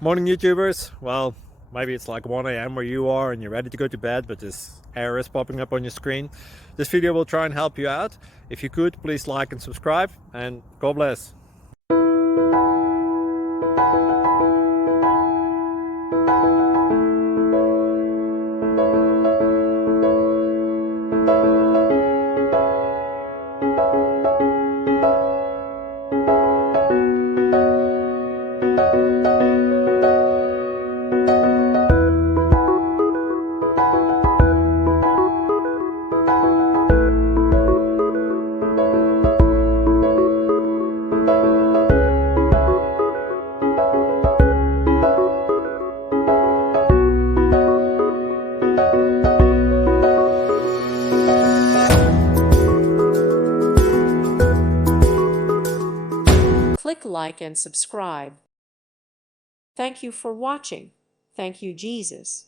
Morning YouTubers. Well, maybe it's like 1 a.m. where you are and you're ready to go to bed, but this error is popping up on your screen. This video will try and help you out. If you could, please like and subscribe, and God bless. Click like and subscribe. Thank you for watching. Thank you, Jesus.